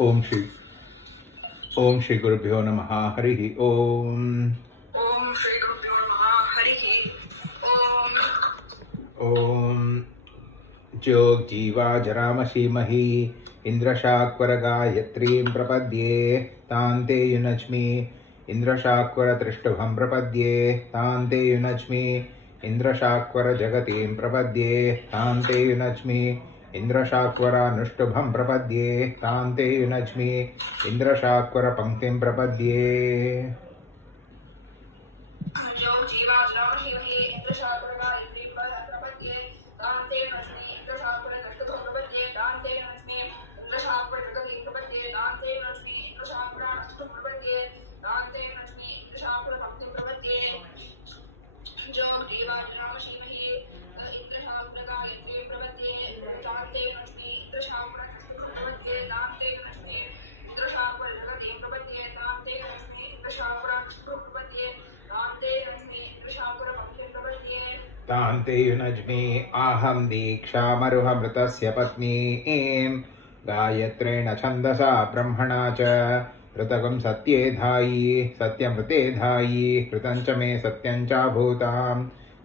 ओम श्री गुरुभ्यो नमः। हरि ओम। ओम श्री गुरुभ्यो नमः। हरि ओम। जोग जीवा जरामसीमहि इंद्रशाक्वर गायत्रीं प्रपद्ये तान्ते युनच्मि इंद्रशाक्वर त्रिष्टुभं प्रपद्ये तान्ते युनच्मि इंद्रशाक्वर जगतीं प्रपद्ये तान्ते युनच्मि इंद्रशाक्वरानुष्टुभं प्रपद्ये तान्ते युनच्मि इंद्रशाक्वर पंक्तिं प्रपद्ये। जो जीवा जरामसीमहि इंद्रशाक्वर गायत्रीं प्रपद्ये तान्ते युनच्मि इंद्रशाक्वर त्रिष्टुभं प्रपद्ये तान्ते युनच्मि इंद्रशाक्वर जगतीं प्रपद्ये तान्ते युनच्मि इंद्रशाक्वरानुष्टुभं प्रपद्ये तान्ते युनच्मि इंद्रशाक्वर पंक्तिं प्रपद्ये। जो जीवा जरामसीमहि इंद्रशाक्वर गायत्रीं प्रपद्ये तान्ते युनच्मि इंद्रशाक्वर त्रिष्टुभं प्रपद्ये तान्ते युनच्मि इंद्रशाक्वर जगतीं प्रपद्ये तान्ते युनच्मि इंद्रशाक्वरानुष्टुभं प्रपद्ये तान्ते युनच्मि इंद्रशाक्वर पंक्तिं प्रपद्ये। तान्ते युनज्मि आहं दीक्षामरुहमृतस्य पत्नीं गायत्रेण छन्दसा ब्रह्मणा च ऋतकं सत्ये धायि सत्यमृते धायि ऋतं च मे सत्यं चाभूतां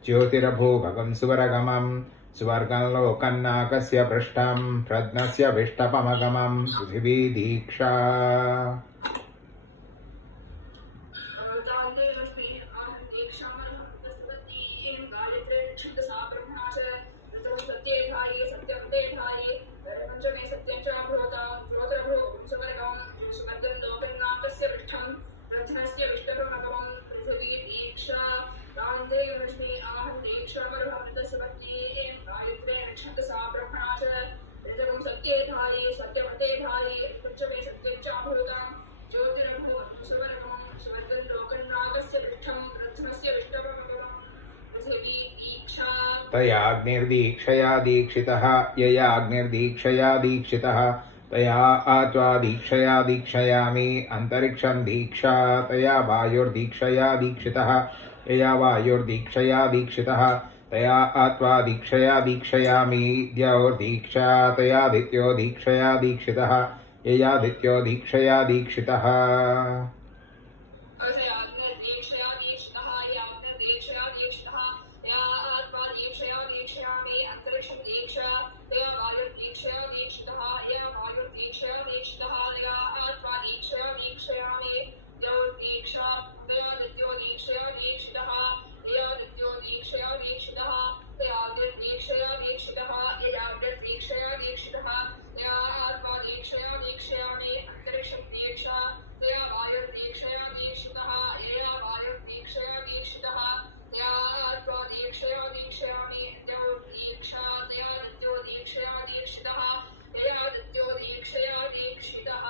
ज्योतिरभूभगं सुवरगमं सुवर्गं लोकन्नाकस्य पृष्ठं प्रज्ञस्य विष्टपमगमं पृथिवी दीक्षा। तान्ते युनच्मि आहं दीक्षामरुहमृतस्य पत्नीं गायत्रेण छन्दसा ब्रह्मणा च ऋतकं सत्ये धायि सत्यमृते धायि ऋतं च मे सत्यं चाभूतां ज्योतिरभूभगं सुवर्गं सुवर्गं लोकन्नाकस्य पृष्ठं प्रज्ञस्य विष्टपमगमं पृथिवी दीक्षा। तान्ते युनच्मि आहं दीक्षामरुहमृतस्य पत्नीं गायत्रेण छन्दसा ब्रह्मणा च ऋतकं सत्ये धायि सत्यमृते धायि ऋतं च मे सत्यं चाभूतां ज्योतिरभूभगं सुवर्गं सुवर्गं लोकन्नाकस्य पृष्ठं प्रज्ञस्य विष्टपमगमं पृथिवी दीक्षा। तयाग्निर्दीक्षया दीक्षितः ययाग्निर्दीक्षया दीक्षितः तया आत्वा दीक्षया दीक्षयामि अंतरिक्षं दीक्षा तया वायुर्दीक्षया दीक्षितः यया वायुर्दीक्षया दीक्षितः तया आत्वा दीक्षया दीक्षयामि द्यौर्दीक्षा तयादित्यो दीक्षया दीक्षितः ययादित्यो दीक्षया दीक्षितः। दीक्षया दीक्षितः याग्निर्दीक्षया दीक्षितः या आत्मा दीक्षया दीक्षयामि अंतरिक्षं दीक्षा तया वायुर्दीक्षया दीक्षितः या वायुर्दीक्षया दीक्षितः या आत्मा दीक्षया दीक्षयामि द्यौर्दीक्षा तयादित्यो दीक्षया दीक्षितः ययादित्यो दीक्षया दीक्षितः तयाग्निर्दीक्षया दीक्षितः ययाग्निर्दीक्षया दीक्षितः या आत्मा दीक्षया दीक्षयामि अंतरिक्षं दीक्षा तया वायुर्दीक्षया दीक्षितः यया वायुर्दीक्षया दीक्षितः या आत्मा दीक्षया दीक्षयामि द्यौर्दीक्षा तयादित्यो दीक्षया दीक्षितः ययादित्यो दीक्षया दीक्षितः।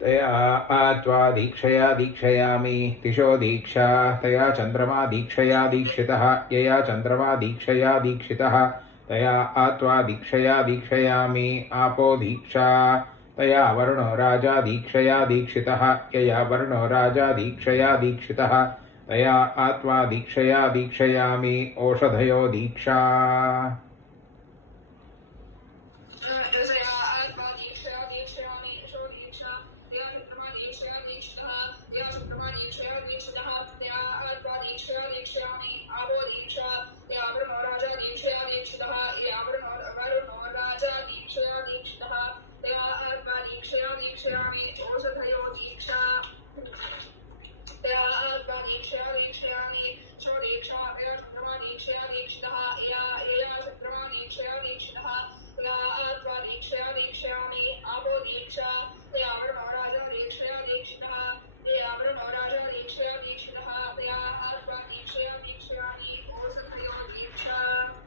तया आत्वा दीक्षया दीक्षयामि दिशो दीक्षा तया चंद्रमा दीक्षया दीक्षितः यया चंद्रमा दीक्षया दीक्षितः तया आत्वा दीक्षया दीक्षयामि आपो दीक्षा तया वरुणो राजा दीक्षया दीक्षितः यया वरुणो राजा दीक्षया दीक्षितः तया आत्वा दीक्षया दीक्षयामि ओषधयो दीक्षा।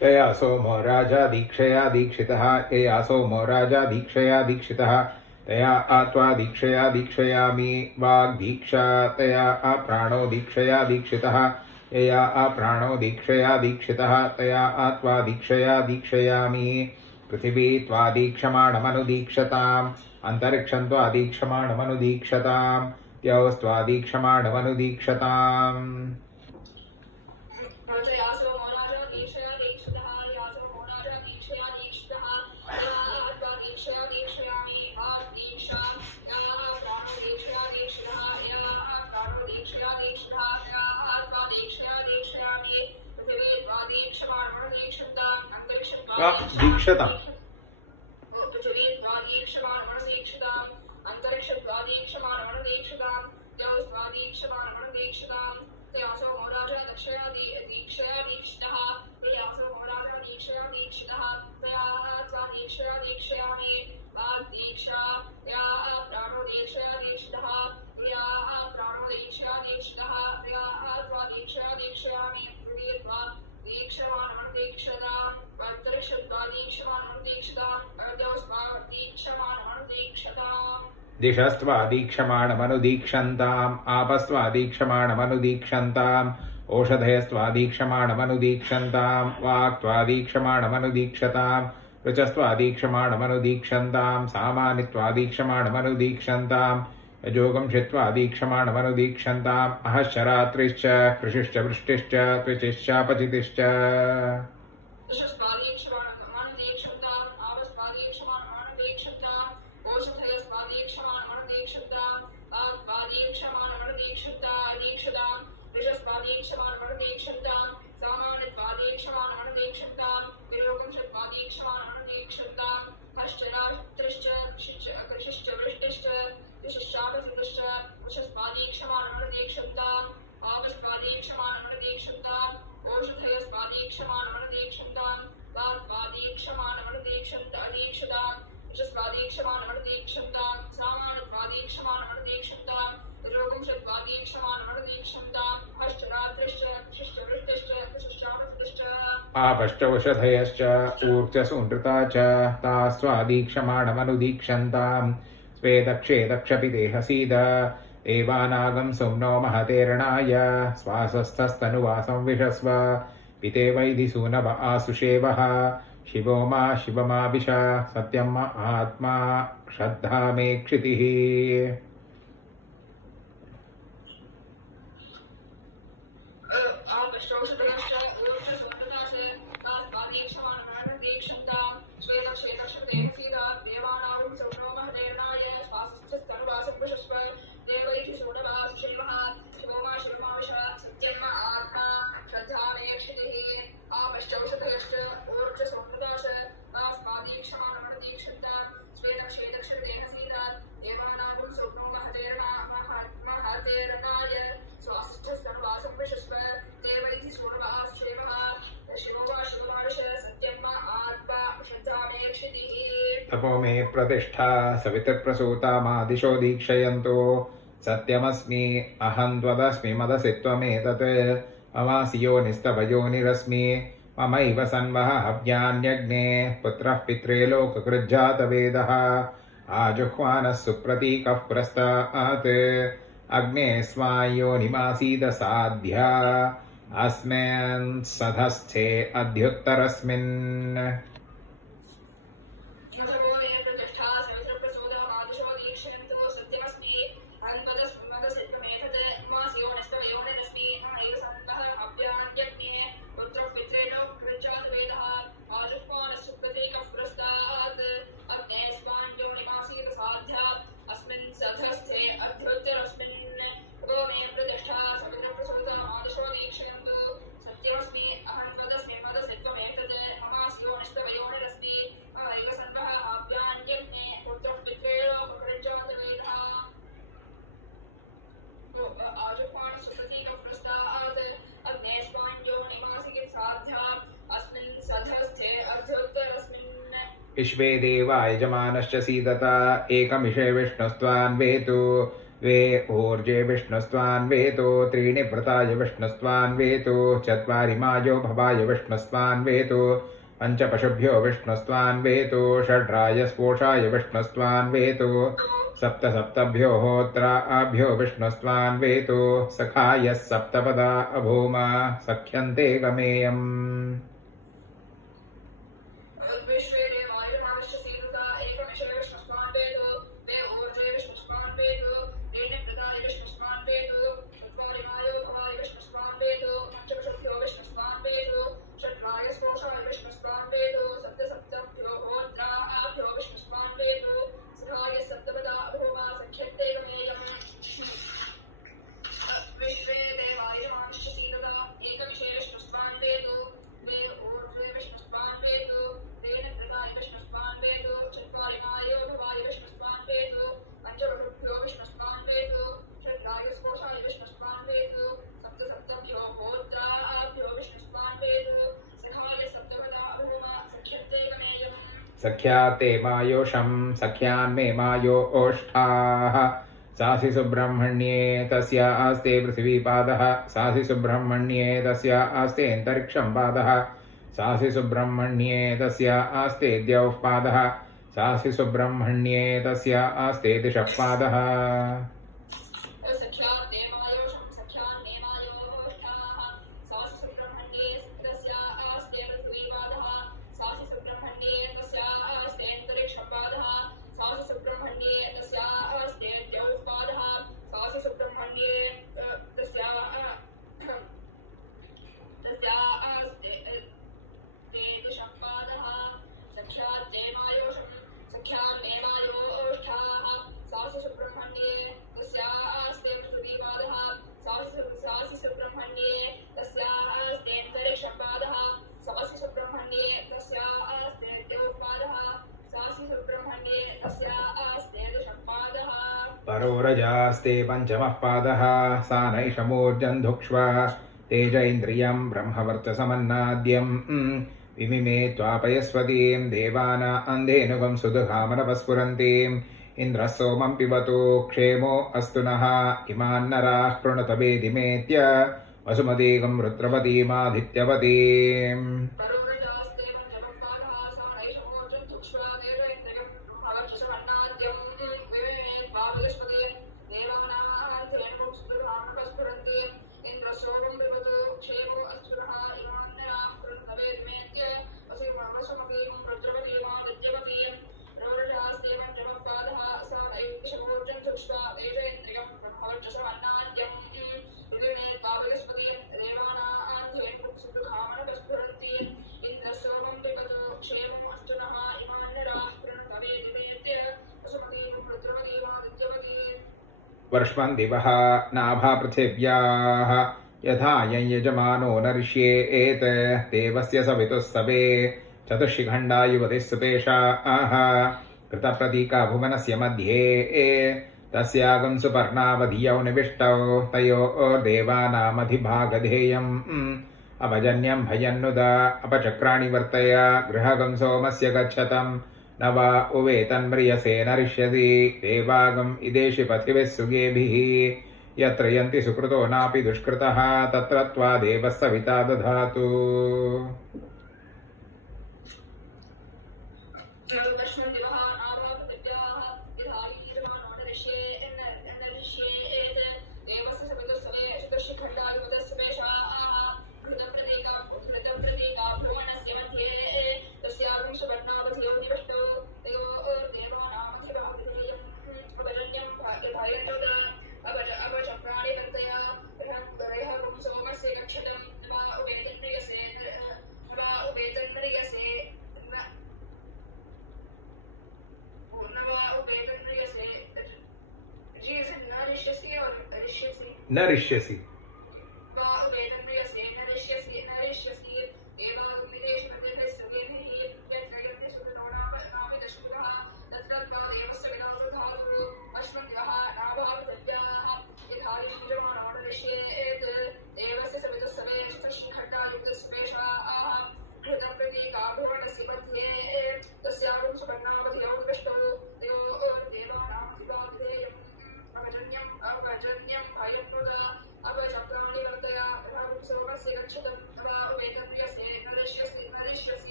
तया सोमो राजा दीक्षया दीक्षितः यया सोमो राजा दीक्षया दीक्षितः तया आत्वा दीक्षया दीक्षयामि वाग्दीक्षा तया अप्राणो दीक्षया दीक्षितः यया अप्राणो दीक्षया दीक्षितः तया आत्वा दीक्षया दीक्षयामि पृथिवी त्वा दीक्षमाणमनुदीक्षताम् अंतरिक्षं त्वा दीक्षमाणमनुदीक्षताम् द्यौस्त्वा दीक्षमाणमनुदीक्षताम्। दीक्षता दिशस्त्वादीक्षमाणमनुदीक्षन्ताम् आपस्त्वादीक्षमाणमनुदीक्षन्ताम् ओषधयस्त्वादीक्षमाणमनुदीक्षन्ताम् वाक्त्वादीक्षमाणमनुदीक्षताम् ऋचस्त्वादीक्षमाणमनुदीक्षन्ताम् सामानित्वादीक्षमाणमनुदीक्षन्ताम् यजोगंशित्वादीक्षमाणमनुदीक्षन्ताम् अहश्चरात्रिश्च कृषिश्च वृष्टिश्च त्रिचिश्चापचितिश्च आपश्चौषधयश्च ऊर्जसूनृता च तास्त्वादीक्षमाणमनुदीक्षन्ताम् स्वेदक्षेदक्षपिते हसीद एवानागं सुम्नो महतेरणाय स्वासस्थस्तनुवासं विशस्व पिते वैधिसूनव आसुषेवः शिवो मा शिवमाविश सत्यम् आत्मा श्रद्धा मे क्षितिः तपो मे प्रतिष्ठा सवितुर्प्रसूता मादिशो दीक्षयन्तो सत्यमस्मि अहं त्वदस्मि मदसि त्वमेतत् ममासि योनिस्तव योनिरस्मि ममैव सन्वः हव्यान्यग्ने पुत्रः पित्रे लोककृज्जातवेदः आजुह्वानः सुप्रतीकः पुरस्तात् अग्ने स्वायोनिमासीद साध्या अस्मिन् सधस्थे अध्युत्तरस्मिन् विश्वे देवा यजमानश्च सीदता एकमिषे विष्णुस्त्वान्वेतु द्वे ऊर्जे विष्णुस्त्वान्वेतु त्रीणि व्रताय विष्णुस्त्वान्वेतु चत्वारि मायो भवाय विष्णुस्त्वान्वेतु पंच पशुभ्यो विष्णुस्त्वान्वेतु षड्राय स्पोषाय विष्णुस्त्वान्वेतु सप्त सप्तभ्यो होत्राभ्यो विष्णुस्त्वान्वेतु सखायः सप्तपदा अभूम सख्यन्ते गमेयम् सख्याते मायोषं सख्यान्मे मायोष्ठाः सासि सुब्रह्मण्ये तस्य आस्ते पृथिवीपादः सासि सुब्रह्मण्ये तस्य आस्ते अन्तरिक्षं पादः सासि सुब्रह्मण्ये तस्य आस्ते द्यौः पादः सासि सुब्रह्मण्ये तस्य आस्ते दिशः पादः परोरजास्ते पञ्चमः पादः सा नैषमूर्जन्धुक्ष्व तेज इन्द्रियं ब्रह्मवर्चसमन्नाद्यम् विमिमे त्वापयस्वतीं देवाना अन्धेनुगं सुदुहामनपस्फुरन्तीम् इन्द्रः सोमं पिबतु क्षेमो अस्तु नः इमान्नराः कृणुत वेदिमेत्य वसुमतीगं रुद्रपतीमादित्यवतीम् वर्ष्मन् दिवः नाभा पृथिव्याः यथा यजमानो नरिष्येत् देवस्य सवितुः सवे चतुष्शिखण्डा युवतिः सुपेशा कृतप्रतीका भुवनस्य मध्ये तस्यागं सुपर्णावधियौ निविष्टौ तयोर्देवानामधिभागधेयम् अपजन्यं भयन्नुदा अपचक्राणि वर्तय गृहगं सोमस्य गच्छतम् न वा उवेतन्म्रियसे नरिष्यसि देवागम् इदेषि पथिभिः सुगेभिः यत्र यन्ति सुकृतो नापि दुष्कृतः तत्र त्वा देवः सविता दधातु नरिष्यसि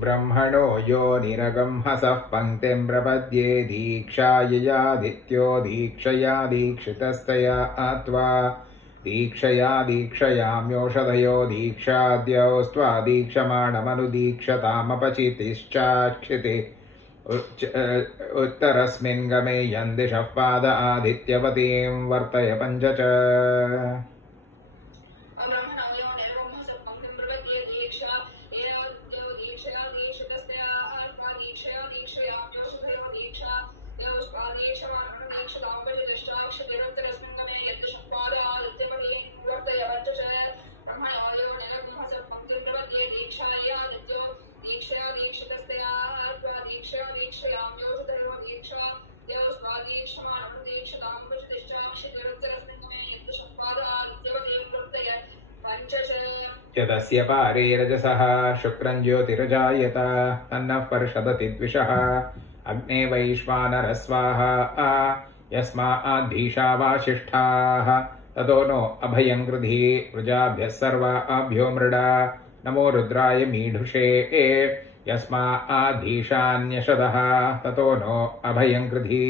ब्रह्मणो यो निरगंहसः पङ्क्तिं प्रपद्ये दीक्षाययादित्यो दीक्षया दीक्षितस्तया आत्वा दीक्षया दीक्षयाम्योषधयो दीक्षाद्यौस्त्वा दीक्षमाणमनुदीक्षतामपचितिश्चाक्षिति उत्तरस्मिन् गमे यन्दिशः पाद आदित्यवतीं वर्तय पञ्च च यदस्य पारे रजसः शुक्रं ज्योतिरजायत तन्नः पर्षदति द्विषः अग्ने वैश्वानरः स्वाहा यस्माद्भीषावाशिष्ठाः ततो नो अभयं कृधि प्रजाभ्यः सर्वाभ्यो मृडा नमो रुद्राय मीढुषे यस्माद्भीषान्यशदः ततो नो अभयं कृधि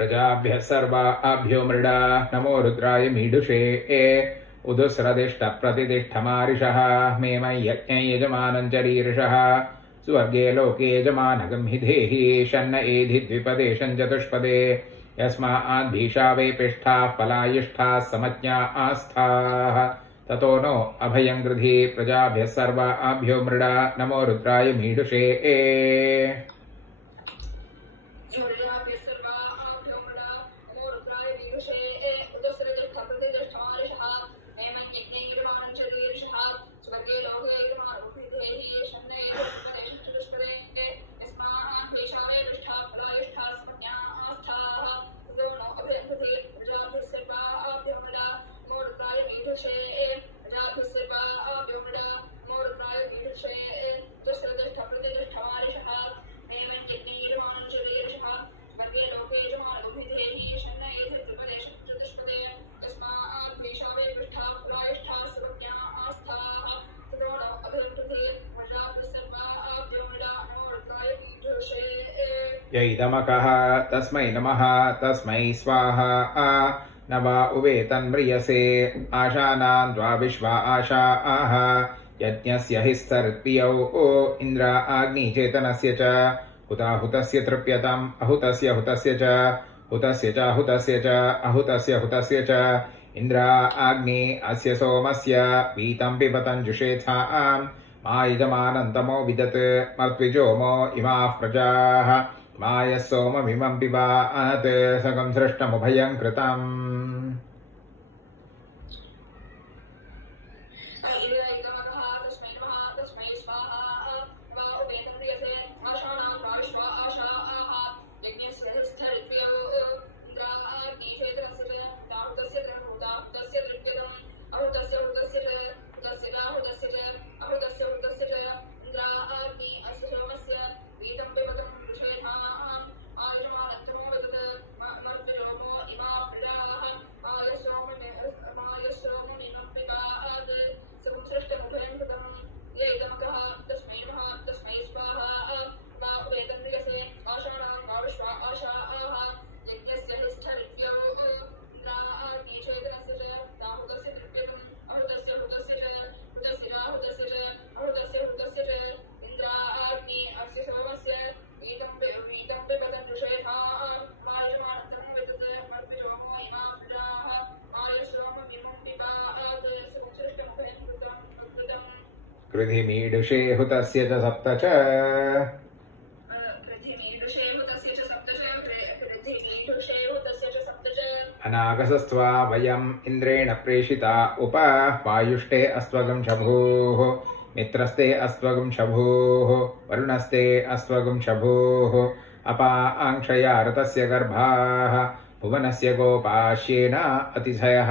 प्रजाभ्यः सर्वाभ्यो मृडा नमो रुद्राय मीढुषे उदुस्रदिष्टप्रतिष्ठमारिषः मे मयि यज्ञं यजमानं च रीरिषः स्वर्गे लोके यजमानगं हि देहि शन्न एधि द्विपदेशं चतुष्पदे यस्माद्भीषा वेपिष्ठाः पलायिष्ठाः समज्ञा आस्थाः ततो नो अभयं गृधी प्रजाभ्यः सर्वाभ्यो मृडा नमो रुद्राय मीढुषे यैदमकः तस्मै नमः तस्मै स्वाहा न वा उवे तन्म्रियसे आशानां द्वा विश्वा आशा आह यज्ञस्य हि स्तर्प्रियौ इन्द्र आग्निचेतनस्य च हुताहुतस्य तृप्यताम् अहुतस्य हुतस्य च हुतस्य च हुतस्य च अहुतस्य हुतस्य च इन्द्र आग्नि अस्य सोमस्य पीतं पिबतं जुषेथाम् मायजमानन्तमो विदत् मर्त्विजोमो इमाः प्रजाः मायः सोममिमं पिबात सकं सृष्टमुभयं कृतम् कृधिमीडुषे हुतस्य च सप्त च अनागसस्त्वा वयम् इन्द्रेण प्रेषिता उप वायुष्टे अस्त्वगं शभोः मित्रस्ते अस्त्वगं शभोः वरुणस्ते अस्त्वगं शभोः अपा आङ्क्षया रतस्य गर्भाः भुवनस्य गोपाश्येन अतिशयः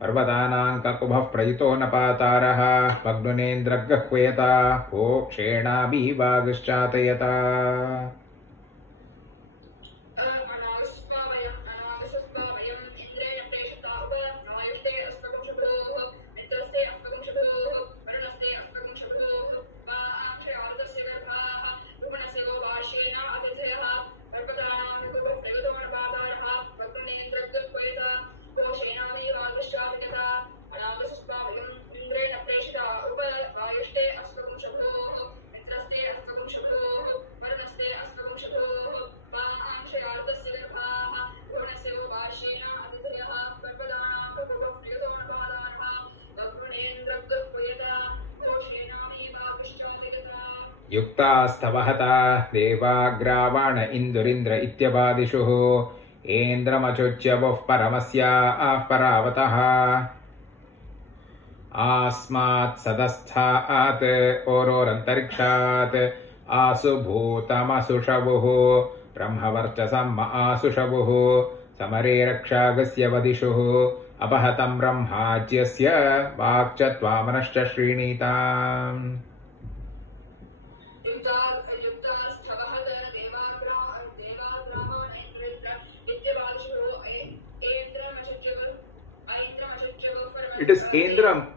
पर्वतानां ककुभः प्रयुतो न पातारः भग्नुनेन्द्रगह्वयता कोक्षेणाभिवागश्चातयता युक्तास्तवहता देवाग्रावाण इन्दुरिन्द्र इत्यपादिषुः ऐन्द्रमचुच्यवुः परमस्याः परावतः आस्मात् सदस्थात् ओरोरन्तरिक्षात् आसुभूतमसुषवुः ब्रह्मवर्चसम् आसुषवुः समरे रक्षागस्य वदिषुः अपहतं ब्रह्माज्यस्य वाक्च त्वामनश्च श्रीणीताम् It is Indram.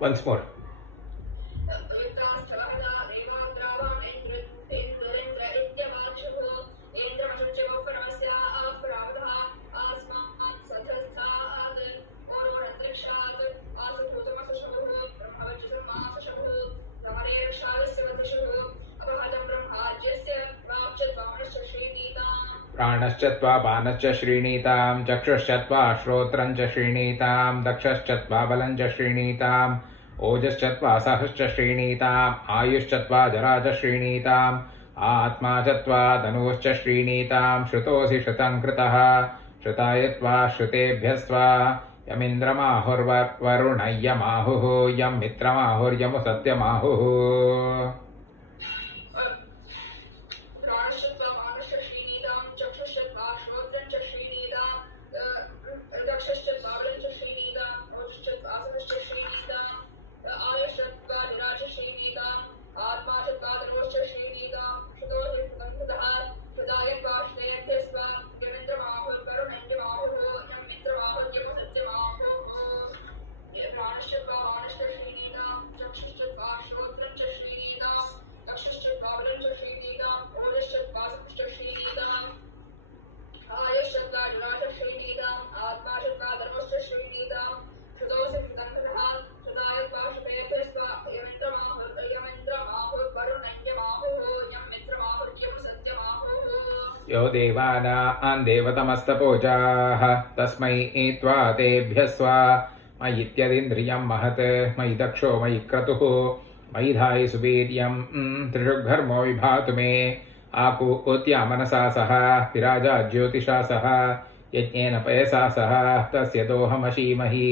Once more. प्राणश्च त्वा पानश्च श्रीणीताम् चक्षुश्च त्वा श्रोत्रम् च श्रीणीताम् दक्षश्च त्वा बलम् च श्रीणीताम् ओजश्च त्वा सहश्च श्रीणीताम् आयुश्च त्वा जरा च श्रीणीताम् आत्मा च त्वा तनुश्च श्रीणीताम् श्रुतोऽसि श्रुतम् कृतः श्रुताय त्वा श्रुतेभ्यस्त्वा यमिन्द्रमाहुर्वरुणय्यमाहुः यम् मित्रमाहुर्यमु सत्यमाहुः यो देवानां देवतमस्तपोजाः तस्मै त्वा तेभ्यः स्वा मयित्यदिन्द्रियं महत् मयि दक्षो मयि क्रतुः मयि धायि सुवीर्यं त्रिषुग्धर्मो विभातु मे आकूत्या मनसा सह विराजा ज्योतिषा सह यज्ञेन पयसा सह तस्य दोहमशीमहि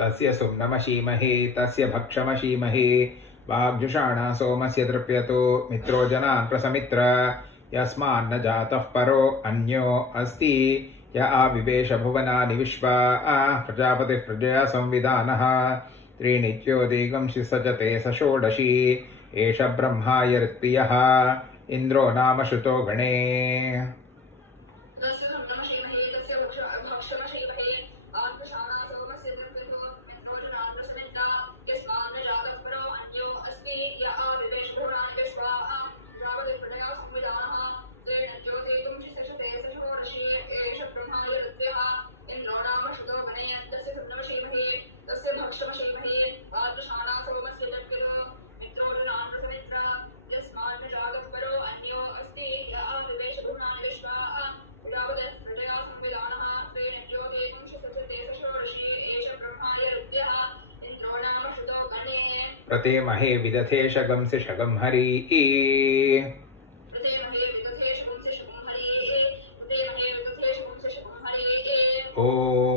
तस्य सुम्नमशीमहि तस्य भक्षमशीमहि वाग्जुषाणा सोमस्य तृप्यतो मित्रो जनान् प्रसमित्र यस्मान्न जातः परो अन्यो अस्ति य आविवेश भुवनानि विश्वा प्रजापतिः प्रजया संविधानः त्रीणित्योदिगंसि सजते स षोडशी एष ब्रह्माय ऋत्वियः इन्द्रो नाम श्रुतो गणे प्रतेमहे विदथे शगंसि शगं हरि ॐ